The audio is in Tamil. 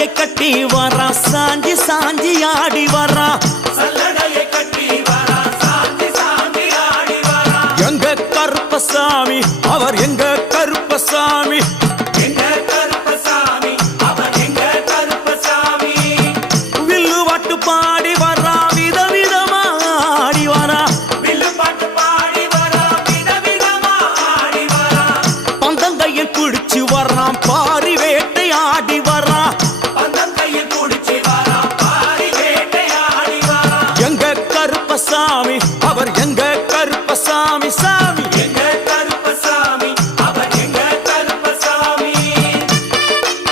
சல்லடையை கட்டி வரா சாஞ்சி சாஞ்சி ஆடி வரா சல்லடையை கட்டி வரா சாந்தி சாந்தி ஆடி வரா எங்க கருப்பசாமி அவர் எங்க கருப்பசாமி